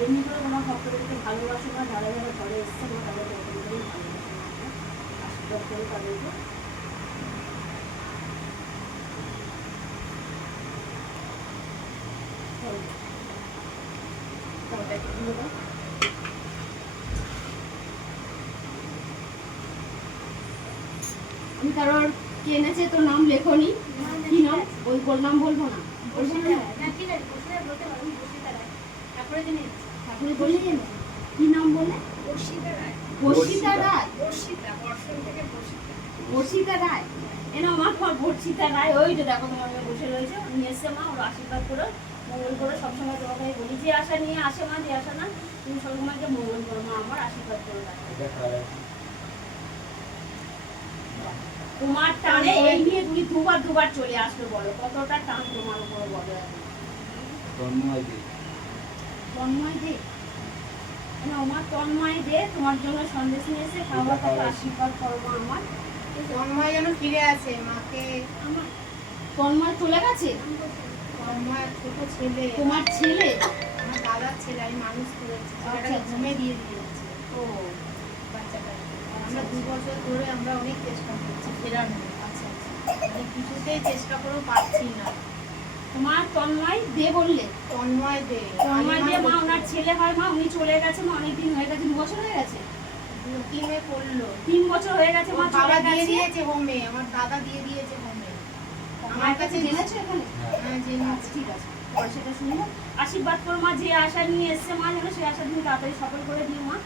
যেমনি করে তোমার ভক্তদেরকে ভালোবাসো না, যারা যারা ঘরে এসছে না তাদেরকে ওরকম করেই ভালোবাসো না, আশীর্বাদ করো তাদেরকে। আমি কারোর কে এনেছে তোর নাম লেখনি, কি নাম ওই নাম বলবো না, ঠাকুরের বললেন কি নাম বলে? বর্ষিতা রায়। বর্ষিতা রায় এনা আমার বর্ষিতা রায়, ওই যে দেখো তোমার বসে রয়েছে, উনি এসছে মা, ওর আশীর্বাদ করো, মঙ্গল করো। সবসময় তোমাকে বলি যে আশা নিয়ে আসে মা, যে আসা না, তুমি সবসময়কে মঙ্গল করো মা, আমার আশীর্বাদ করো। তোমার টানে এই নিয়ে তুমি দুবার চলে আসবে, বলো কতটা টান তোমার উপর, বলো। তন্ময় দে আমার তন্ময় দে তোমার জন্য সন্দেশ নিয়ে এসে খাওয়া খাওয়া আশীর্বাদ করো মা আমার। তন্ময় যেন ফিরে আসে মাকে। আমার তন্ময় চলে গেছে? তন্ময় ছোট ছেলে, তোমার ছেলে? আমার দাদার ছেলে, আমি মানুষ করেছি, সেটাকে ঘুমে দিয়ে দিয়েছি। ও বাচ্চাটা আমরা 2 বছর ধরে আমরা অনেক চেষ্টা করছি ফেরানোর। আচ্ছা, মানে কিছুতেই চেষ্টা করেও পাচ্ছি না। তোমার তন্ময় দে বললে? তন্ময় দে মা, ওনার ছেলে হয় মা, উনি চলে গেছে মা, অনেকদিন হয়ে গেছে, 2 বছর হয়ে গেছে। 3 বছর হয়ে গেছে মা, বাবা দিয়ে দিয়েছে হোমে, আমার দাদা দিয়ে দিয়েছে হোমে। আমার কাছে জেনেছো এখানে? হ্যাঁ জেনেছি। ঠিক আছে, পরে সেটা শুনবো। আশীর্বাদ করো মা, যে আশা নিয়ে এসছে মা, যেন সেই আশা তুমি তাড়াতাড়ি সফল করে দিও মা।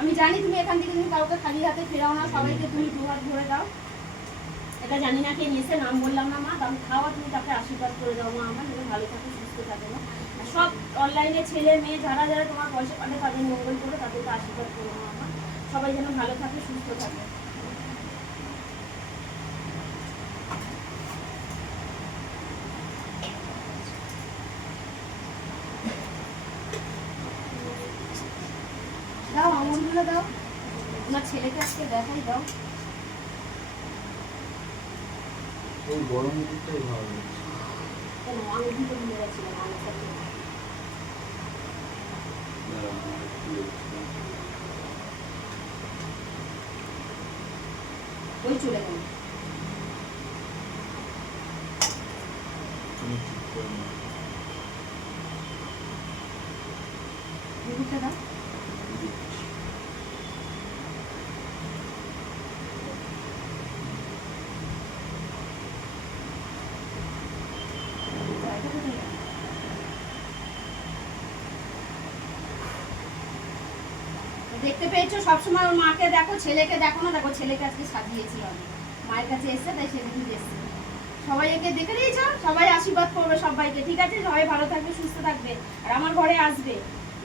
আমি জানি তুমি এখান থেকে তুমি কাউকে খালি হাতে ফেরাও না, সবাইকে তুমি 2 হাত ভরে দাও। এটা জানি না কে নিয়েছে, নাম বললাম না মা, দাম খাওয়া, তুমি তাকে আশীর্বাদ করে দাও মা আমার, যেন ভালো থাকে সুস্থ থাকে মা। সব অনলাইনে ছেলে মেয়ে যারা যারা তোমার পয়সা পাঠে তাদের মঙ্গল করে, তাদেরকে আশীর্বাদ করো মা আমার, সবাই যেন ভালো থাকে সুস্থ থাকে। দাও আঙুলগুলো দাও, তোমার ছেলেকে আজকে দেখাই দাও। এই গরমের দিকটাই ভালো লাগছে। কেন আঙুলগুলো ভুলে গেছিলাম, আঙুলটা ওই চলে গেল। দুধটা দাও। দেখতে পেয়েছো, সবসময় ওর মাকে দেখো, ছেলেকে দেখো না। দেখো ছেলেকে আজকে সাজিয়েছি আমি, মায়ের কাছে এসছে তাই সেদিন এসছে। সবাই একে দেখে নিয়েছো, সবাই আশীর্বাদ করবে সবাইকে, ঠিক আছে? সবাই ভালো থাকবে সুস্থ থাকবে, আর আমার ঘরে আসবে।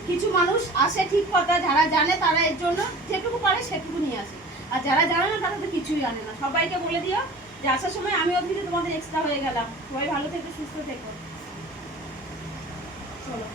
কিছু মানুষ আসে ঠিক কথা, যারা জানে তারা এর জন্য যেটুকু পারে সেটুকু নিয়ে আসে, আর যারা জানে না তারা তো কিছুই আনে না। সবাইকে বলে দিও যে আসার সময় আমি অতিথি তোমাদের এক্সট্রা হয়ে গেলাম। সবাই ভালো থেকো সুস্থ থেকো, চলো।